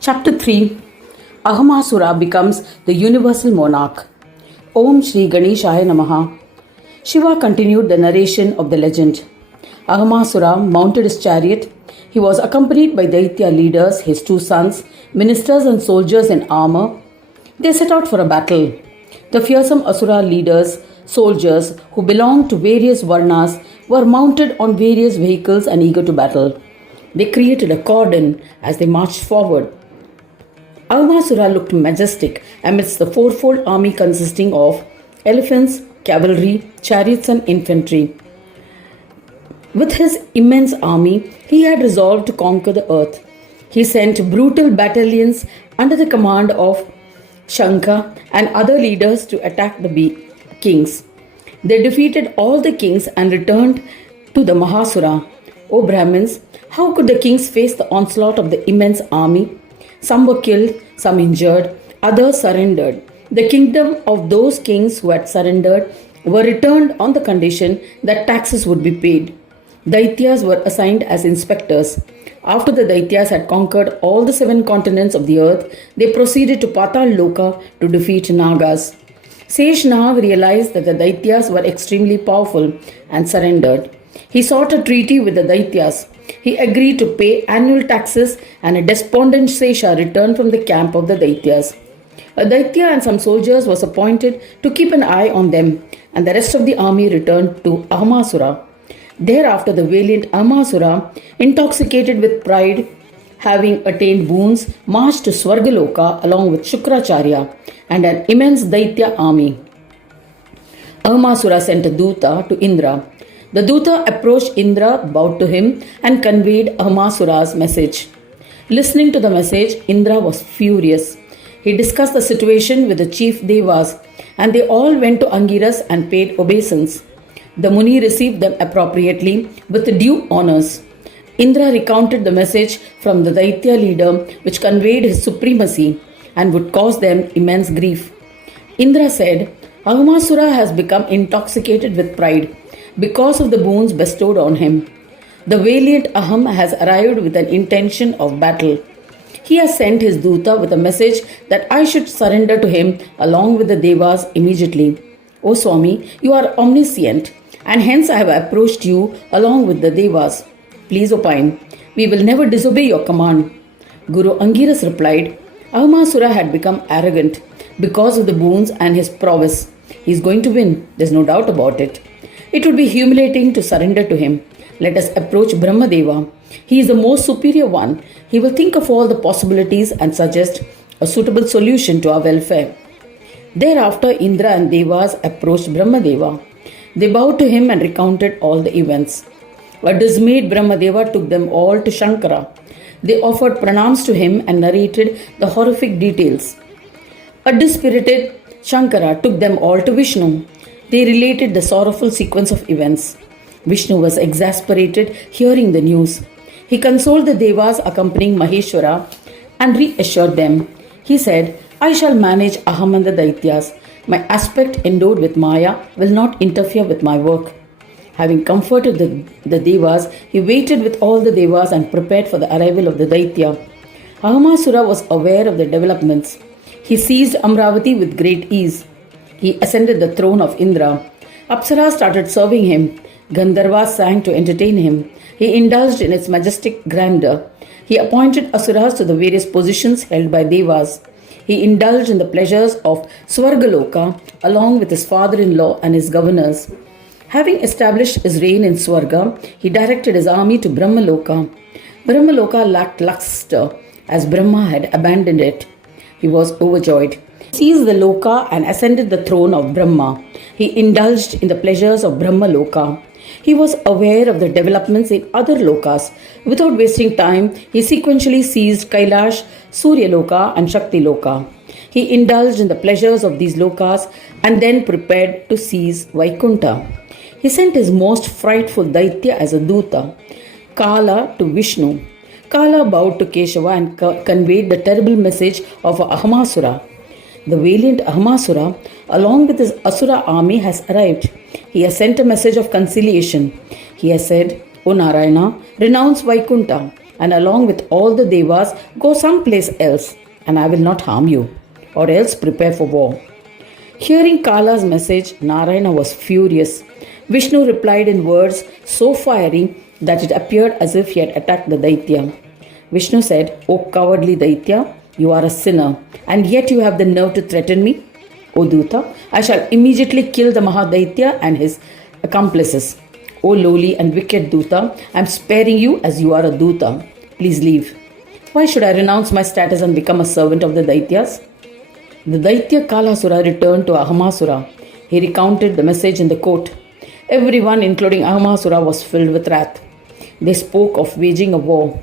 Chapter 3. Ahamasura becomes the Universal Monarch. Om Shri Ganeshaya Namaha. Shiva continued the narration of the legend. Ahamasura mounted his chariot. He was accompanied by Daitya leaders, his two sons, ministers and soldiers in armor. They set out for a battle. The fearsome Asura leaders, soldiers who belonged to various Varnas, were mounted on various vehicles and eager to battle. They created a cordon as they marched forward. Ahamasura looked majestic amidst the fourfold army consisting of elephants, cavalry, chariots and infantry. With his immense army, he had resolved to conquer the earth. He sent brutal battalions under the command of Shanka and other leaders to attack the kings. They defeated all the kings and returned to the Mahasura. O Brahmins, how could the kings face the onslaught of the immense army? Some were killed, some injured, others surrendered. The kingdom of those kings who had surrendered were returned on the condition that taxes would be paid. Daityas were assigned as inspectors. After the Daityas had conquered all the 7 continents of the earth, they proceeded to Patal Loka to defeat Nagas. Sage Nag realized that the Daityas were extremely powerful and surrendered. He sought a treaty with the Daityas. He agreed to pay annual taxes and a despondent Sesha returned from the camp of the Daityas. A Daitya and some soldiers was appointed to keep an eye on them, and the rest of the army returned to Ahamasura. Thereafter the valiant Ahamasura, intoxicated with pride, having attained boons, marched to Swargaloka along with Shukracharya and an immense Daitya army. Ahamasura sent a Duta to Indra. The Duta approached Indra, bowed to him, and conveyed Ahamasura's message. Listening to the message, Indra was furious. He discussed the situation with the chief Devas, and they all went to Angiras and paid obeisance. The Muni received them appropriately with due honors. Indra recounted the message from the Daitya leader, which conveyed his supremacy and would cause them immense grief. Indra said, Ahamasura has become intoxicated with pride because of the boons bestowed on him. The valiant Aham has arrived with an intention of battle. He has sent his Duta with a message that I should surrender to him along with the Devas immediately. O Swami, you are omniscient, and hence I have approached you along with the Devas. Please opine. We will never disobey your command. Guru Angiras replied, Ahamasura had become arrogant because of the boons and his prowess. He is going to win, there is no doubt about it. It would be humiliating to surrender to him. Let us approach Brahmadeva. He is the most superior one. He will think of all the possibilities and suggest a suitable solution to our welfare. Thereafter, Indra and Devas approached Brahmadeva. They bowed to him and recounted all the events. A dismayed Brahmadeva took them all to Shankara. They offered pranams to him and narrated the horrific details. A dispirited Shankara took them all to Vishnu. They related the sorrowful sequence of events. Vishnu was exasperated hearing the news. He consoled the Devas accompanying Maheshwara and reassured them. He said, I shall manage Aham and the Daityas. My aspect endowed with Maya will not interfere with my work. Having comforted the Devas, he waited with all the Devas and prepared for the arrival of the Daitya. Ahamasura was aware of the developments. He seized Amravati with great ease. He ascended the throne of Indra. Apsaras started serving him. Gandharvas sang to entertain him. He indulged in its majestic grandeur. He appointed Asuras to the various positions held by Devas. He indulged in the pleasures of Swargaloka along with his father-in-law and his governors. Having established his reign in Swarga, he directed his army to Brahmaloka. Brahmaloka lacked luster as Brahma had abandoned it. He was overjoyed. He seized the Loka and ascended the throne of Brahma. He indulged in the pleasures of Brahmaloka. He was aware of the developments in other lokas. Without wasting time, he sequentially seized Kailash, Suryaloka and Shaktiloka. He indulged in the pleasures of these lokas and then prepared to seize Vaikunta. He sent his most frightful Daitya as a Duta, Kala, to Vishnu. Kala bowed to Keshava and conveyed the terrible message of Ahamasura. The valiant Ahamasura, along with his Asura army, has arrived. He has sent a message of conciliation. He has said, O Narayana, renounce Vaikunta and along with all the devas go someplace else, and I will not harm you, or else prepare for war. Hearing Kala's message, Narayana was furious. Vishnu replied in words so fiery that it appeared as if he had attacked the Daitya. Vishnu said, O cowardly Daitya, you are a sinner, and yet you have the nerve to threaten me? O Duta, I shall immediately kill the Mahadaitya and his accomplices. O lowly and wicked Duta, I am sparing you as you are a Duta. Please leave. Why should I renounce my status and become a servant of the Daityas? The Daitya Kalasura returned to Ahamasura. He recounted the message in the court. Everyone, including Ahamasura, was filled with wrath. They spoke of waging a war.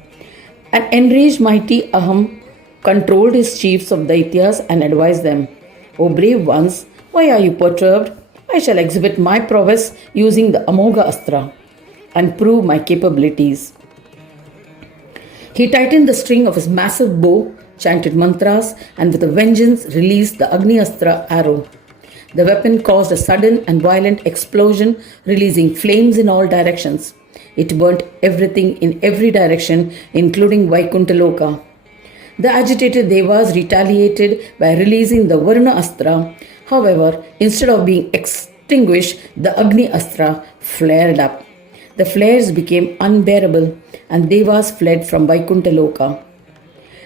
An enraged mighty Aham controlled his chiefs of Daityas and advised them, O brave ones, why are you perturbed? I shall exhibit my prowess using the Amoga Astra and prove my capabilities. He tightened the string of his massive bow, chanted mantras, and with a vengeance released the Agni Astra arrow. The weapon caused a sudden and violent explosion, releasing flames in all directions. It burnt everything in every direction, including Vaikuntaloka. The agitated devas retaliated by releasing the Varuna Astra. However, instead of being extinguished, the Agni Astra flared up. The flares became unbearable, and devas fled from Vaikuntaloka.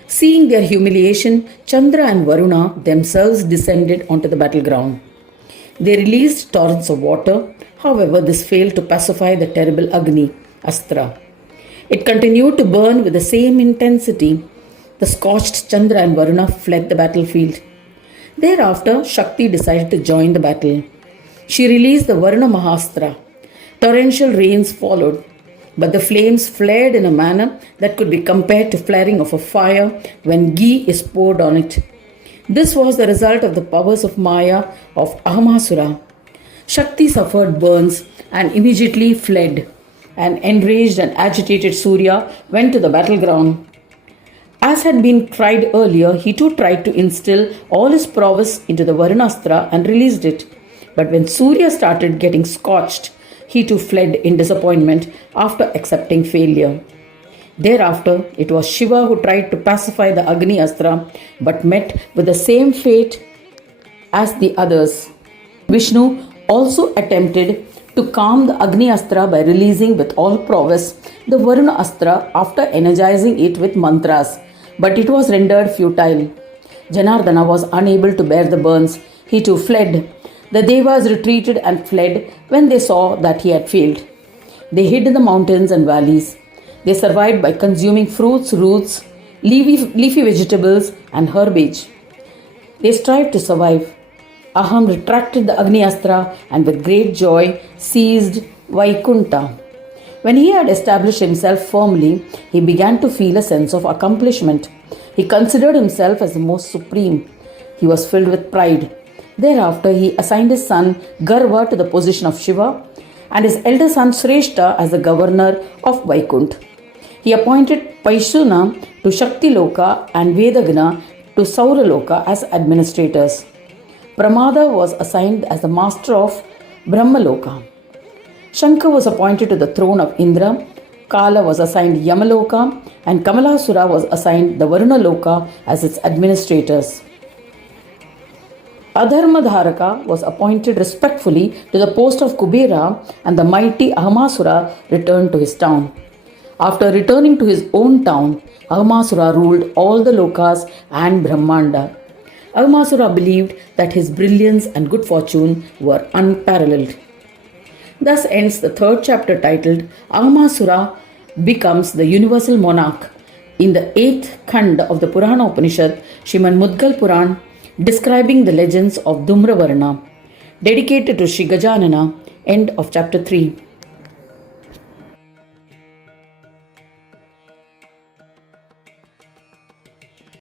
Seeing their humiliation, Chandra and Varuna themselves descended onto the battleground. They released torrents of water. However, this failed to pacify the terrible Agni Astra. It continued to burn with the same intensity. The scorched Chandra and Varuna fled the battlefield. Thereafter, Shakti decided to join the battle. She released the Varuna Mahastra. Torrential rains followed, but the flames flared in a manner that could be compared to flaring of a fire when ghee is poured on it. This was the result of the powers of Maya of Ahamasura. Shakti suffered burns and immediately fled. An enraged and agitated Surya went to the battleground. As had been tried earlier, he too tried to instill all his prowess into the Varunastra and released it. But when Surya started getting scorched, he too fled in disappointment after accepting failure. Thereafter, it was Shiva who tried to pacify the Agni Astra but met with the same fate as the others. Vishnu also attempted to calm the Agni Astra by releasing with all prowess the Varuna Astra after energizing it with mantras, but it was rendered futile. Janardana was unable to bear the burns. He too fled. The Devas retreated and fled when they saw that he had failed. They hid in the mountains and valleys. They survived by consuming fruits, roots, leafy vegetables, and herbage. They strived to survive. Aham retracted the Agni Astra and with great joy seized Vaikunta. When he had established himself firmly, he began to feel a sense of accomplishment. He considered himself as the most supreme. He was filled with pride. Thereafter, he assigned his son Garva to the position of Shiva and his elder son Shrestha as the governor of Vaikunt. He appointed Paishuna to Shakti Loka and Vedagna to Saura Loka as administrators. Pramada was assigned as the master of Brahmaloka. Shankar was appointed to the throne of Indra. Kala was assigned Yamaloka and Kamalasura was assigned the Varuna Loka as its administrators. Adharmadharaka was appointed respectfully to the post of Kubera and the mighty Ahamasura returned to his town. After returning to his own town, Ahamasura ruled all the lokas and Brahmanda. Ahamasura believed that his brilliance and good fortune were unparalleled. Thus ends the third chapter titled Ahamasura becomes the Universal Monarch in the 8th Khand of the Purana Upanishad, Srimad Mudgal Puran, describing the legends of Dhumravarna, dedicated to Sri Gajanana, end of chapter 3.